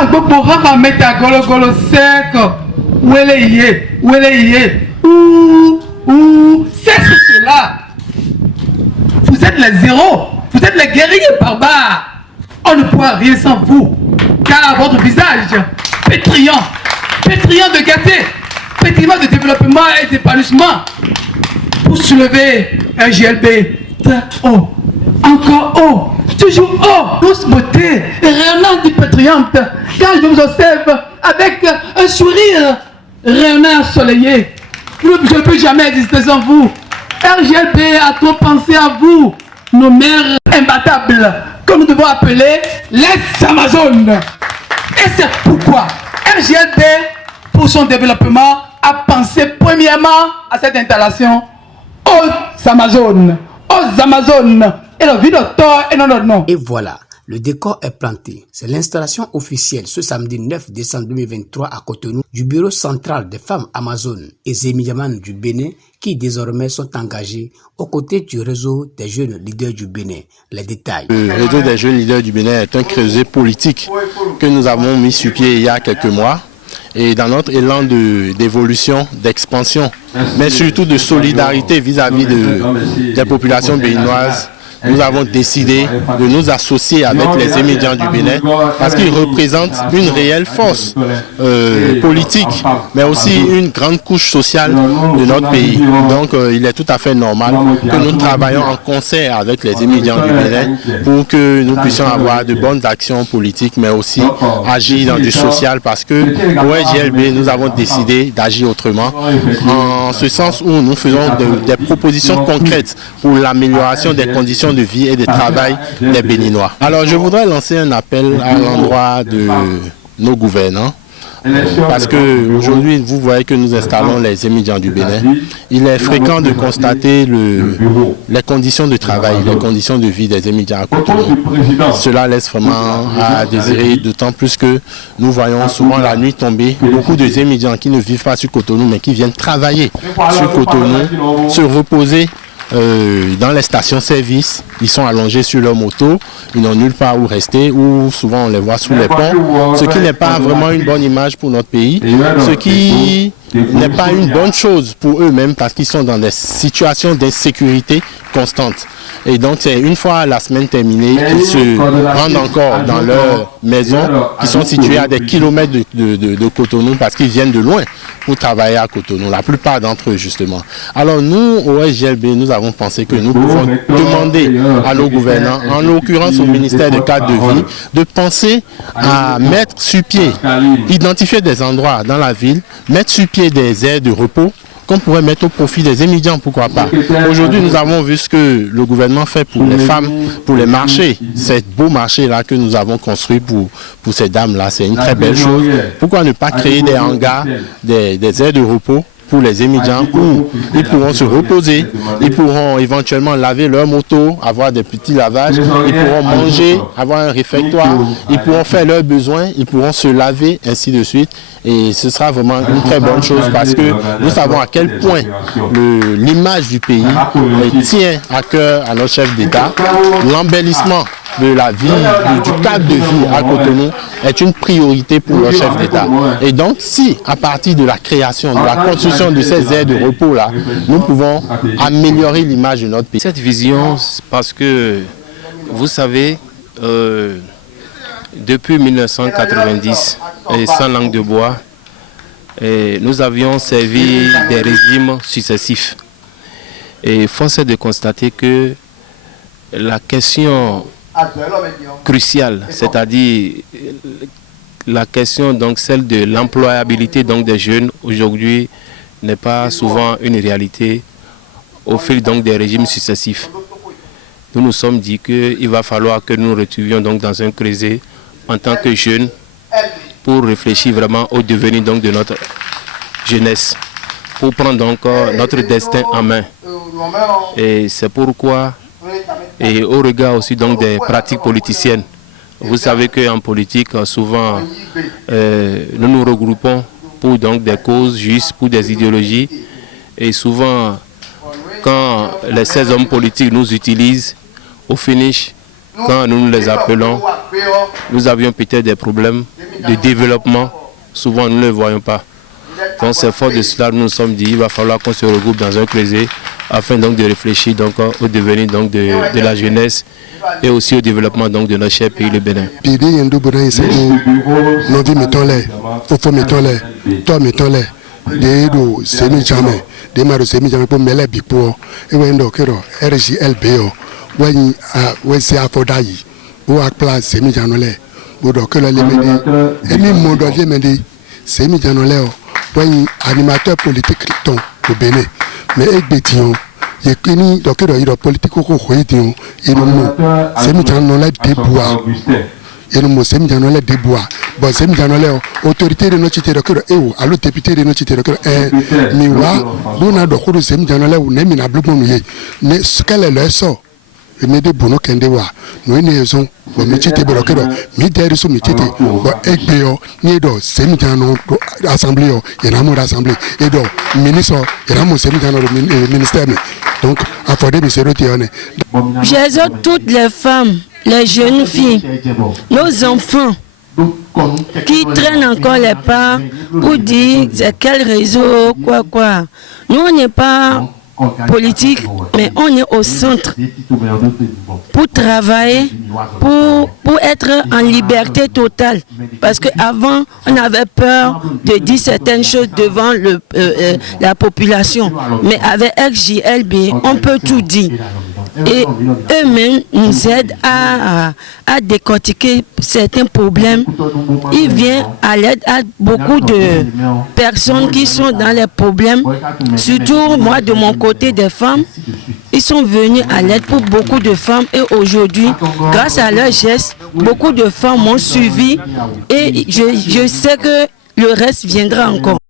Ah, beaucoup de mettre à golo sec. Où est c'est cela. Vous êtes les zéros. Vous êtes les guerriers barbares. On ne pourra rien sans vous. Car votre visage pétrillant de gaieté, pétrillant de développement et d'épanouissement. Pour soulever un GLB haut, encore haut, toujours haut, douce beauté, rayonnante et pétrillante, car je vous observe avec un sourire rayonnant ensoleillé. Je ne peux jamais exister sans vous. RGLB a trop pensé à vous, nos mères imbattables, que nous devons appeler les Amazones. Et c'est pourquoi RGLB, pour son développement, a pensé premièrement à cette installation aux Amazones. Et le Vidoctor et non, non. Et voilà, le décor est planté. C'est l'installation officielle ce samedi 9 décembre 2023 à Cotonou du bureau central des femmes amazones et Zémiyaman du Bénin qui désormais sont engagés aux côtés du réseau des jeunes leaders du Bénin. Les détails. Le réseau des jeunes leaders du Bénin est un creuset politique que nous avons mis sur pied il y a quelques mois. Et dans notre élan d'évolution, d'expansion, mais surtout de solidarité vis-à-vis des populations béninoises, nous avons décidé de nous associer avec les émigrants du Bénin parce qu'ils représentent une réelle force politique, mais aussi une grande couche sociale de notre pays. Donc il est tout à fait normal que nous travaillions en concert avec les émigrants du Bénin pour que nous puissions avoir de bonnes actions politiques, mais aussi agir dans du social parce que au RGLB, nous avons décidé d'agir autrement, en ce sens où nous faisons des propositions concrètes pour l'amélioration des conditions de vie et de travail des Béninois. Alors je voudrais lancer un appel à l'endroit de nos gouvernants parce que aujourd'hui vous voyez que nous installons les émigrants du Bénin. Il est fréquent de constater les conditions de travail, les conditions de vie des émigrants à Cotonou. Cela laisse vraiment à désirer, d'autant plus que nous voyons souvent la nuit tomber beaucoup de émigrants qui ne vivent pas sur Cotonou mais qui viennent travailler sur Cotonou, se reposer dans les stations-service. Ils sont allongés sur leur moto, ils n'ont nulle part où rester, ou souvent on les voit sous les ponts, ce qui n'est pas vraiment une bonne image pour notre pays, ce qui n'est pas une bonne chose pour eux-mêmes parce qu'ils sont dans des situations d'insécurité constante. Et donc c'est une fois la semaine terminée qu'ils se rendent encore dans leurs maisons qui sont situées à des kilomètres de Cotonou parce qu'ils viennent de loin pour travailler à Cotonou, la plupart d'entre eux justement. Alors nous, au SGLB, nous avons pensé que nous pouvons demander à nos gouvernants, en l'occurrence au ministère de cadre de vie, de penser à mettre sur pied, identifier des endroits dans la ville, mettre sur pied des aires de repos qu'on pourrait mettre au profit des émigrants, pourquoi pas. Aujourd'hui, nous avons vu ce que le gouvernement fait pour les femmes, pour les marchés. Ces beaux marchés-là que nous avons construits pour ces dames-là, c'est une très belle chose. Pourquoi ne pas créer des hangars, des aires de repos pour les émigrants où ils pourront se reposer, ils pourront éventuellement laver leur moto, avoir des petits lavages, ils pourront manger, avoir un réfectoire, ils pourront faire leurs besoins, ils pourront se laver, ainsi de suite. Et ce sera vraiment une très bonne chose parce que nous savons à quel point l'image du pays tient à cœur à notre chef d'État. L'embellissement de la vie, du cadre de vie à Cotonou est une priorité pour le chef d'État. Et donc, si à partir de la création, de la construction de ces aires de repos-là, nous pouvons améliorer l'image de notre pays. Cette vision, parce que, vous savez, depuis 1990, sans langue de bois, nous avions servi des régimes successifs. Et force est de constater que la question cruciale, c'est-à-dire la question donc celle de l'employabilité donc des jeunes aujourd'hui n'est pas souvent une réalité au fil donc des régimes successifs. Nous nous sommes dit qu'il va falloir que nous nous retrouvions donc dans un creuset en tant que jeunes pour réfléchir vraiment au devenir donc de notre jeunesse, pour prendre donc notre destin en main. Et c'est pourquoi, et au regard aussi donc des pratiques politiciennes, vous savez qu'en politique, souvent, nous nous regroupons pour donc des causes justes, pour des idéologies. Et souvent, quand les 16 hommes politiques nous utilisent, au finish, quand nous les appelons, nous avions peut-être des problèmes de développement, souvent nous ne le voyons pas. Donc c'est fort de cela, nous nous sommes dit qu'il va falloir qu'on se regroupe dans un creuset afin donc de réfléchir donc au devenir donc de la jeunesse et aussi au développement donc de notre cher pays, le Bénin. Dedo semi chame de maro semi chame po mele bipo e wendo kero RGLBO when we see afodai o akpla semi janole bodo kelo le mede emi modo le mede semi janole o when animateur politique ton au Bénin mais egbetion ye kini do kero iro politique ko hoidion ino mo semi janole deboa ino mo semi janole deboa bon semi janole autorité de notre cité que e allo député de notre cité que mi wa dona do ko semi janole ou ne mi na bloquement ye ne skale le so e me de bono kende wa no ni ezon bo mi cité bo que mi dere so mi cité bo egbe yo ni do semi janole assemblée yo e na mo assemblée e do ministre e na mo semi janole ministère donc à fonder mi seroti on. J'exhorte toutes les femmes, les jeunes filles, nos enfants qui traînent encore les pas pour dire quel réseau, quoi. Nous, on n'est pas politique, mais on est au centre pour travailler, pour être en liberté totale. Parce qu'avant, on avait peur de dire certaines choses devant la population. Mais avec RJLB, on peut tout dire. Et eux-mêmes nous aident à décortiquer certains problèmes. Ils viennent à l'aide à beaucoup de personnes qui sont dans les problèmes. Surtout moi de mon côté des femmes, ils sont venus à l'aide pour beaucoup de femmes. Et aujourd'hui, grâce à leurs gestes, beaucoup de femmes m'ont suivi. Et je sais que le reste viendra encore.